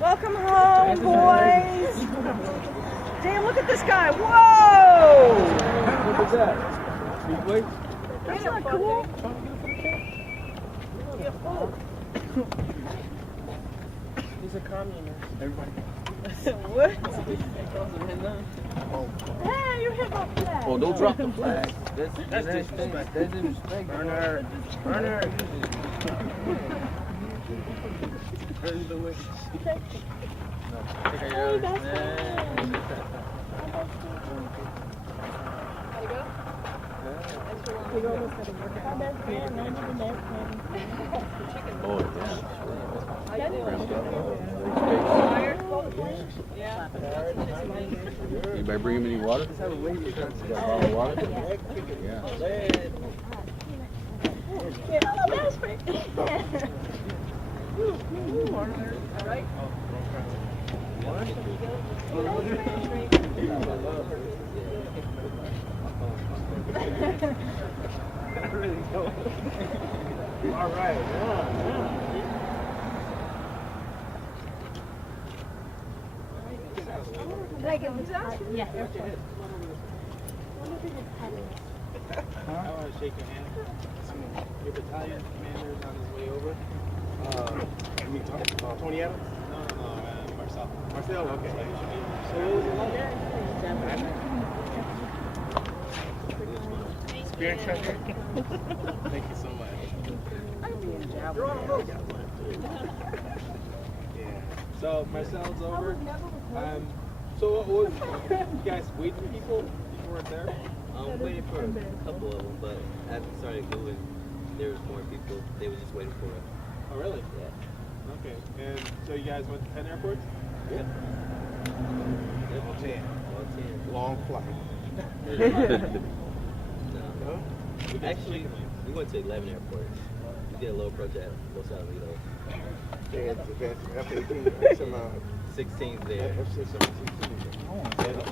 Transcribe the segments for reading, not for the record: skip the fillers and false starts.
Welcome home, boys. Damn, look at this guy. Whoa! What was that? Speedway? That's not cool. He's a communist. Everybody. What? Hey, you hit my flag. Oh, don't drop the flag. That's disrespect. That's disrespect. Burner. Burn the way. Hey, that's Oh, yeah. Anybody bring him any water? Got a bottle of water? Yeah. All right. Yeah. I want to shake your hand. Your battalion commander is on his way over. You mean Tony Adams? No, Marcel. Marcel, okay. So what was it like? Spirit treasure. Thank you so much. Yeah. So Marcel's over. So what you guys wait for people before it's there? I'm waiting for a couple of them, but after we started moving, there was more people. They were just waiting for us. Oh, really? Yeah. Okay. And so you guys went to 10 airports? Yep. All 10. All 10. Long flight. No. Actually, we went to 11 airports. We did a little project, Los Alamitos. That's F-18, 16's there. F-16.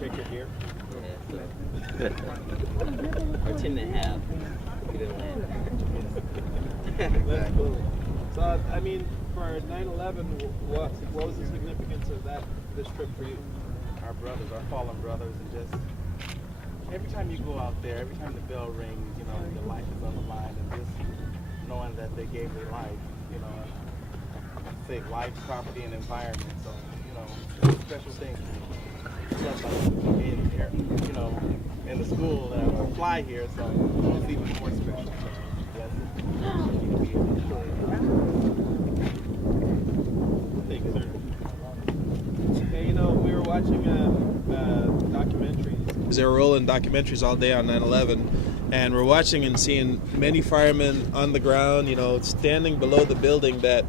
Check your gear. Yeah, so. Or 10 and a half. We didn't land. That's cool. So, I mean, for 9/11, what was the significance of this trip for you? Our brothers, our fallen brothers, and just every time you go out there, every time the bell rings, your life is on the line, and just knowing that they gave their life, save life, property, and environment. So, it's a special thing. Just like in here, in the school that I fly here, so it's even more special. So, yes. Thank you, sir. Hey, we were watching documentaries. They were rolling documentaries all day on 9/11, and we're watching and seeing many firemen on the ground, standing below the building that,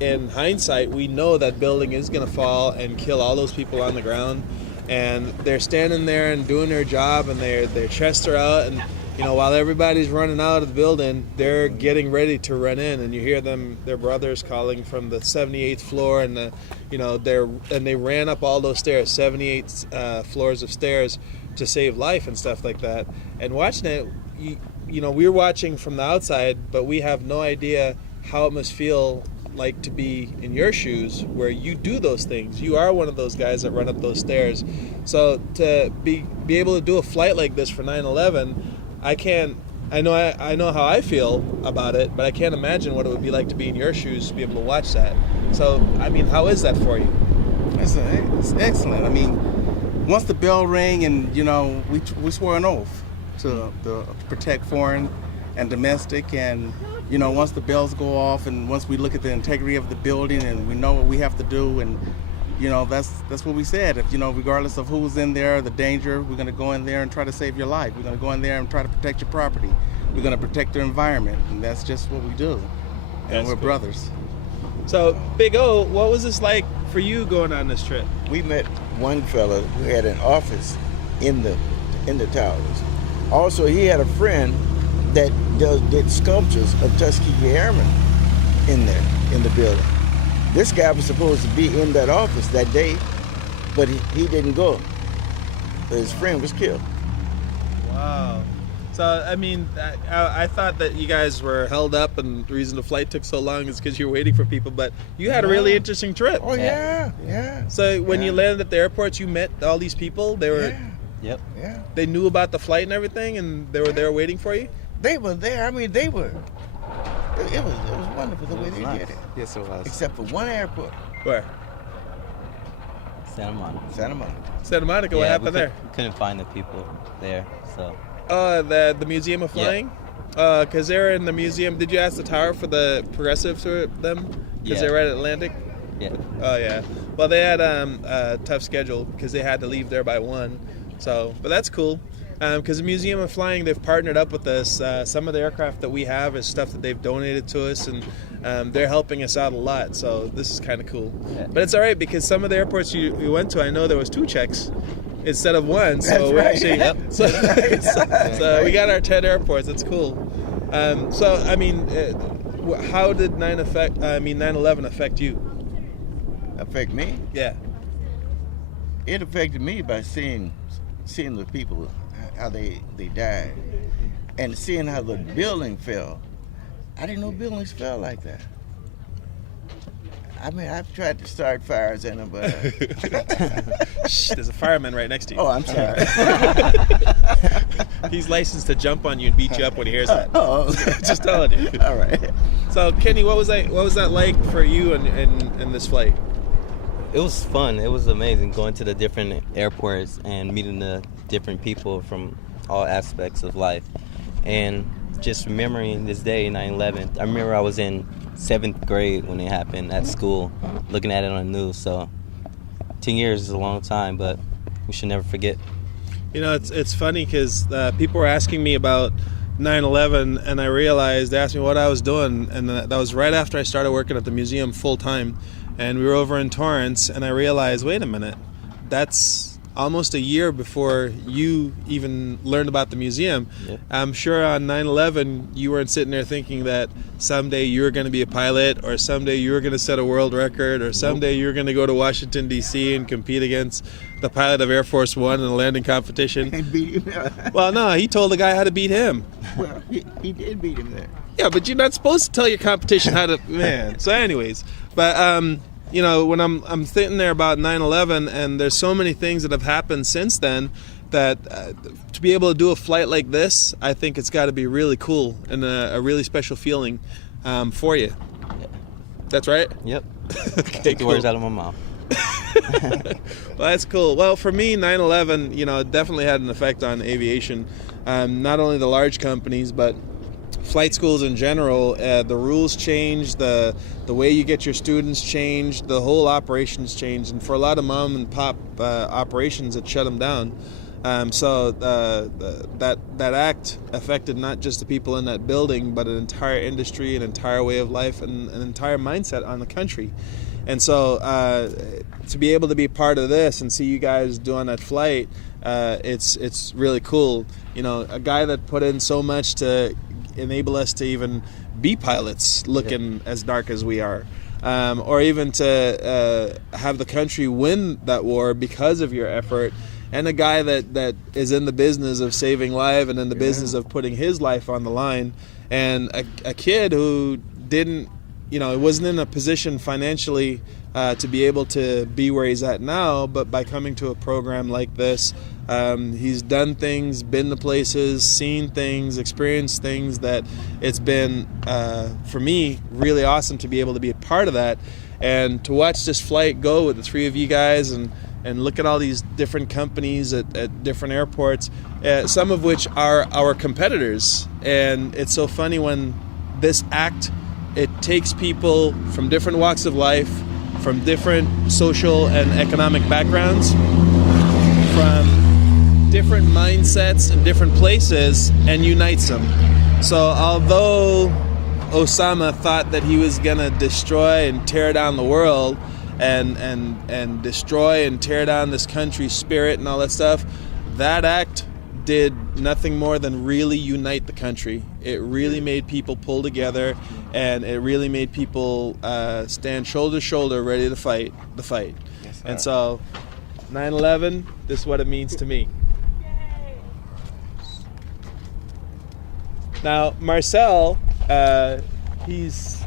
in hindsight, we know that building is going to fall and kill all those people on the ground. And they're standing there and doing their job, and their chests are out, and while everybody's running out of the building, they're getting ready to run in, and you hear their brothers calling from the 78th floor, and they ran up all those stairs, 78 floors of stairs, to save life and stuff like that. And watching it, we're watching from the outside, but we have no idea how it must feel like to be in your shoes where you do those things. You are one of those guys that run up those stairs. So to be able to do a flight like this for 9/11, I know how I feel about it, but I can't imagine what it would be like to be in your shoes to be able to watch that. So, I mean, how is that for you? It's excellent. I mean, once the bell rang and, we swore an oath to protect foreign and domestic, and, once the bells go off and once we look at the integrity of the building and we know what we have to do, and, that's what we said. If, regardless of who's in there, the danger, we're going to go in there and try to save your life. We're going to go in there and try to protect your property. We're going to protect the environment, and that's just what we do. And we're brothers. So, Big O, what was this like for you going on this trip? We met one fella who had an office in the towers. Also, he had a friend that did sculptures of Tuskegee Airmen in the building. This guy was supposed to be in that office that day, but he didn't go. His friend was killed. Wow. So, I mean, I thought that you guys were held up, and the reason the flight took so long is because you were waiting for people, but you had a really interesting trip. Oh, yeah. So, when you landed at the airport, you met all these people? They were... Yep. Yeah. They knew about the flight and everything, and they were there waiting for you? They were there. I mean, they were. It was wonderful the way they did it. Yes, it was. Except for one airport, Where? Santa Monica. Santa Monica. Santa Monica, what happened there? We couldn't find the people there, so. The Museum of Flying? Because they were in the museum. Did you ask the tower for the progressive to them? Because they were at Atlantic? Yeah. Oh, yeah. Well, they had a tough schedule because they had to leave there by 1. So, but that's cool. Because the Museum of Flying, they've partnered up with us. Some of the aircraft that we have is stuff that they've donated to us, and they're helping us out a lot. So this is kind of cool. Yeah. But it's all right because some of the airports you went to, I know there was 2 checks instead of 1. So we actually, so we got our 10 airports. It's cool. So I mean, how did 9/11 affect you? Affect me? Yeah. It affected me by seeing the people, how they died, and seeing how the building fell. I didn't know buildings fell like that. I mean, I've tried to start fires in them, but... Shh, there's a fireman right next to you. Oh, I'm sorry. He's licensed to jump on you and beat you up when he hears that. Oh, okay. Just telling you. All right. So, Kenny, what was that like for you in this flight? It was fun. It was amazing going to the different airports and meeting the different people from all aspects of life. And just remembering this day, 9/11. I remember I was in 7th grade when it happened at school, looking at it on the news. So 10 years is a long time, but we should never forget. You know, it's funny because people were asking me about 9/11, and I realized, they asked me what I was doing, and that was right after I started working at the museum full time. And we were over in Torrance, and I realized, wait a minute, that's almost a year before you even learned about the museum. Yeah. I'm sure on 9/11 you weren't sitting there thinking that someday you were going to be a pilot, or someday you were going to set a world record, or someday you were going to go to Washington, D.C. and compete against the pilot of Air Force One in a landing competition. And beat him. Well, no, he told the guy how to beat him. Well, he did beat him there. Yeah, but you're not supposed to tell your competition how to... Man. So anyways, but... you know, when I'm sitting there about 9/11, and there's so many things that have happened since then, that to be able to do a flight like this, I think it's got to be really cool and a really special feeling for you. Yeah. That's right? Yep. Okay, Take the words out of my mouth. Well, that's cool. Well, for me, 9/11, you know, definitely had an effect on aviation. Not only the large companies, but flight schools in general. The rules changed, the way you get your students changed, the whole operations changed, and for a lot of mom and pop operations, it shut them down. So that act affected not just the people in that building, but an entire industry, an entire way of life, and an entire mindset on the country. And so to be able to be part of this and see you guys doing that flight, it's really cool. You know, a guy that put in so much to enable us to even be pilots looking as dark as we are, or even to have the country win that war because of your effort, and a guy that is in the business of saving life and in the business of putting his life on the line, and a kid who didn't, you know, wasn't in a position financially to be able to be where he's at now, but by coming to a program like this, he's done things, been to places, seen things, experienced things that it's been, for me, really awesome to be able to be a part of that, and to watch this flight go with the 3 of you guys, and look at all these different companies at different airports, some of which are our competitors. And it's so funny when this act, it takes people from different walks of life, from different social and economic backgrounds, from different mindsets and different places, and unites them. So although Osama thought that he was gonna destroy and tear down the world, and destroy and tear down this country's spirit and all that stuff, that act did nothing more than really unite the country. It really made people pull together, and it really made people stand shoulder to shoulder, ready to fight the fight. Yes, and so 9/11, this is what it means to me. Now, Marcel, he's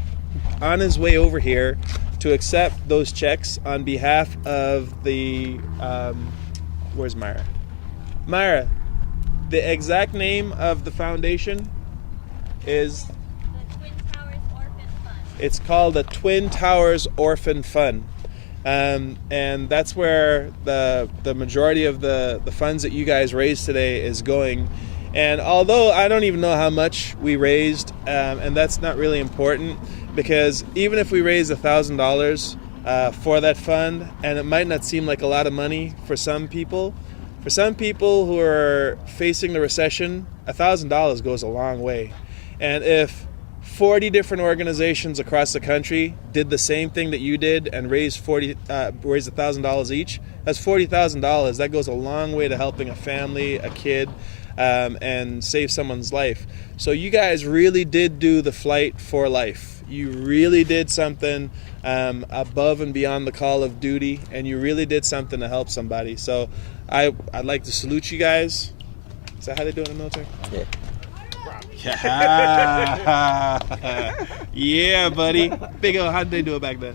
on his way over here to accept those checks on behalf of the, where's Myra? Myra, the exact name of the foundation is? The Twin Towers Orphan Fund. It's called the Twin Towers Orphan Fund. And that's where the majority of the funds that you guys raised today is going. And although I don't even know how much we raised, and that's not really important, because even if we raised $1,000 for that fund, and it might not seem like a lot of money for some people who are facing the recession, $1,000 goes a long way. And if 40 different organizations across the country did the same thing that you did and raised $1,000 each, that's $40,000. That goes a long way to helping a family, a kid, and save someone's life. So you guys really did do the flight for life. You really did something above and beyond the call of duty, and you really did something to help somebody. So I'd like to salute you guys. Is that how they do it in the military? Yeah. Yeah, buddy. Big O, how did they do it back then?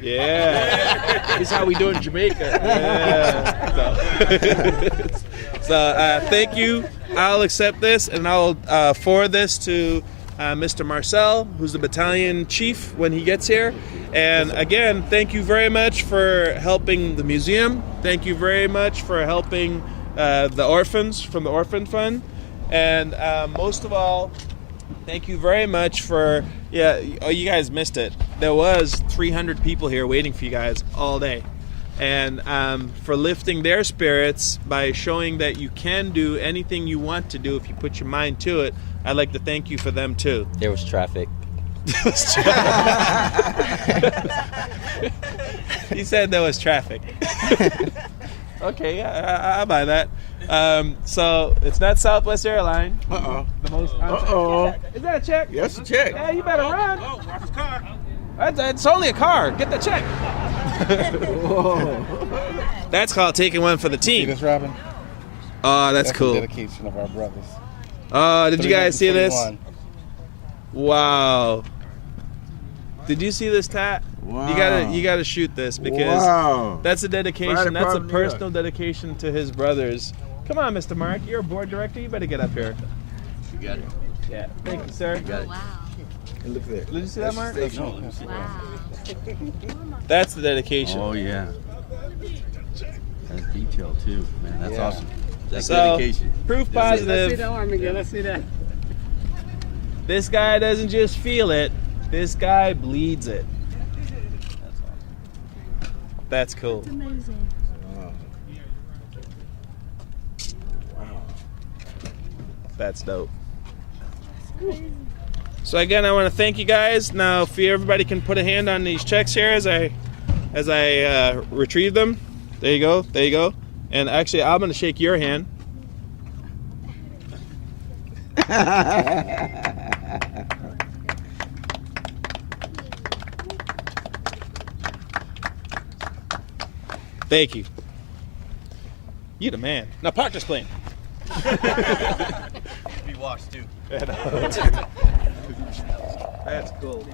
Yeah. This is how we do it in Jamaica. Yeah. So thank you. I'll accept this, and I'll forward this to Mr. Marcel, who's the battalion chief when he gets here. And again, thank you very much for helping the museum. Thank you very much for helping the orphans from the Orphan Fund. And most of all, thank you very much for, you guys missed it. There was 300 people here waiting for you guys all day. And for lifting their spirits by showing that you can do anything you want to do if you put your mind to it. I'd like to thank you for them too. There was traffic. He said there was traffic. Okay, yeah, I buy that. So it's not Southwest Airline. The most. Is that a check? Yes, a check. Yeah, you better run. Oh, watch the car. It's only a car. Get the check. That's called taking one for the See team. this, Robin? Oh, that's cool. The dedication of our brothers. Oh, did you guys see this? 341. Wow. Did you see this, Tat? Wow. You gotta shoot this because that's a dedication. That's a personal dedication to his brothers. Come on, Mr. Mark. You're a board director. You better get up here. You got it. Yeah. Thank you, sir. You got it. Wow. And look there. Did you see that, Mark? No, let me see. Wow. That's the dedication. Oh yeah. That's detail too, man. That's Yeah. awesome. That's So, dedication. proof Let's see positive. that arm again. Let's see that. This guy doesn't just feel it. This guy bleeds it. That's cool. Amazing. That's dope. So again, I want to thank you guys. Now, if everybody can put a hand on these checks here as I retrieve them. There you go. There you go. And actually, I'm going to shake your hand. Thank you. You the man. Now park this plane. Be washed too. That's cool.